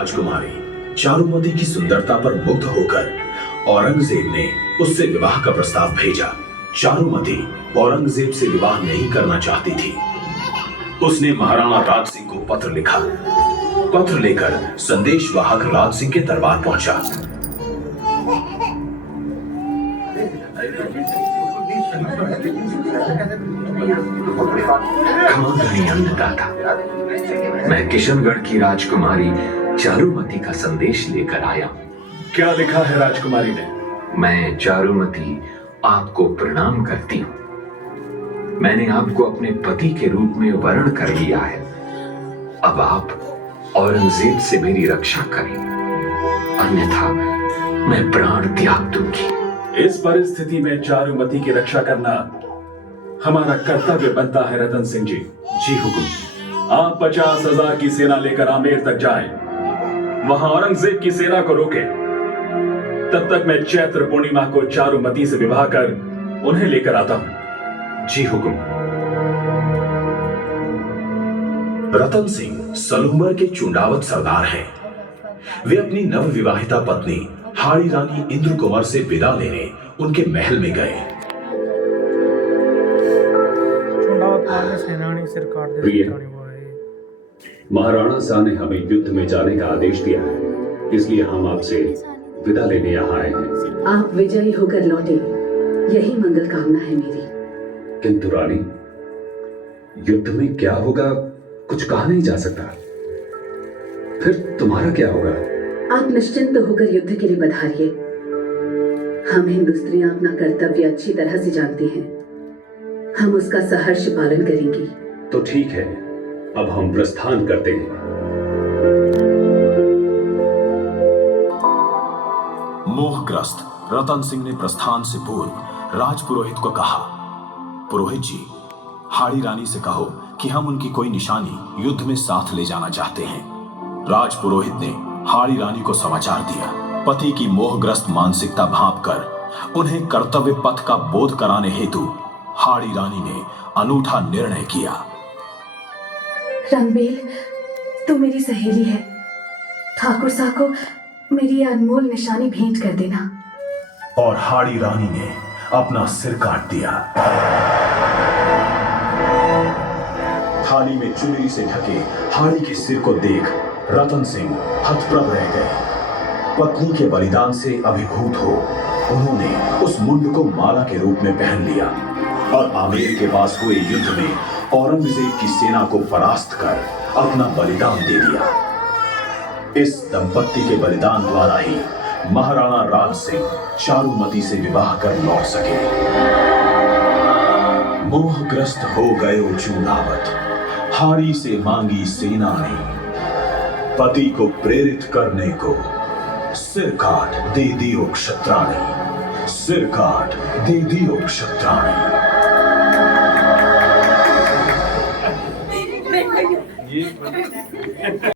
राजकुमारी चारुमती की सुंदरता पर मुग्ध होकर औरंगजेब ने उससे विवाह का प्रस्ताव भेजा। चारुमती औरंगजेब से विवाह नहीं करना चाहती थी। उसने महाराणा राज सिंह को पत्र लिखा। पत्र लेकर संदेशवाहक राज सिंह के दरबार पहुंचा। क्षमा करें अन्नदाता, मैं किशनगढ़ की राजकुमारी चारुमती का संदेश लेकर आया। क्या लिखा है राजकुमारी ने? मैं चारुमती आपको प्रणाम करती हूँ। मैंने आपको अपने पति के रूप में वर्ण कर लिया है। अब आप औरंगजेब से मेरी रक्षा करें, अन्यथा मैं प्राण त्याग दूंगी। इस परिस्थिति में चारुमती की रक्षा करना हमारा कर्तव्य बनता है रतन सिंह जी। जी हुकुम। आप 50,000 की सेना लेकर आमेर तक जाएं, वहां औरंगजेब की सेना को रोकें। तब तक मैं चैत्र पूर्णिमा को चारुमती से विवाह कर उन्हें लेकर आता हूं। जी हुकुम। रतन सिंह सलूमर के चुंडावत सरदार हैं। वे अपनी नवविवाहिता पत्नी हाड़ी रानी इंद्र कुमार से विदा लेने उनके महल में गए। प्रिय, महाराणा शाह ने हमें युद्ध में जाने का आदेश दिया है, इसलिए हम आपसे विदा लेने यहाँ आए हैं। आप विजयी होकर लौटे, यही मंगल कामना है मेरी। किंतु रानी, युद्ध में क्या होगा कुछ कहा नहीं जा सकता। फिर तुम्हारा क्या होगा? आप निश्चिंत होकर युद्ध के लिए पधारिए। हम हिंदू स्त्रियां अपना कर्तव्य अच्छी तरह से जानती हैं। हम उसका सहर्ष पालन करेंगी। तो ठीक है, अब हम प्रस्थान करते हैं। मोहग्रस्त रतन सिंह ने प्रस्थान से पूर्व राजपुरोहित को कहा, पुरोहित जी, हाड़ी रानी से कहो कि हम उनकी कोई निशानी युद्ध में साथ ले जाना चाहते हैं। राजपुरोहित ने हाड़ी रानी को समाचार दिया। पति की मोहग्रस्त मानसिकता भांपकर उन्हें कर्तव्य पथ का बोध कराने हेतु हाड़ी रानी ने अनूठा निर्णय किया। रणबीर, तू मेरी सहेली है। ठाकुर साहब को मेरी अनमोल निशानी भेंट कर देना। और हाड़ी रानी ने अपना सिर काट दिया। थाली में चुनरी से ढके हाड़ी के सिर को देख रतन सिंह हतप्रभ रह गए। पत्नी के बलिदान से अभिभूत हो उन्होंने उस मुंड को माला के रूप में पहन लिया और आमेर के पास हुए युद्ध में औरंगजेब की सेना को परास्त कर अपना बलिदान दे दिया। इस दंपत्ति के बलिदान द्वारा ही महाराणा राज सिंह चारुमती से विवाह कर लौट सके। मोहग्रस्त हो गए चूनावत, हाड़ी से मांगी सेना ने, पति को प्रेरित करने को सिर काट दे दियो क्षत्राणी, सिर काट दे दियो क्षत्राणी।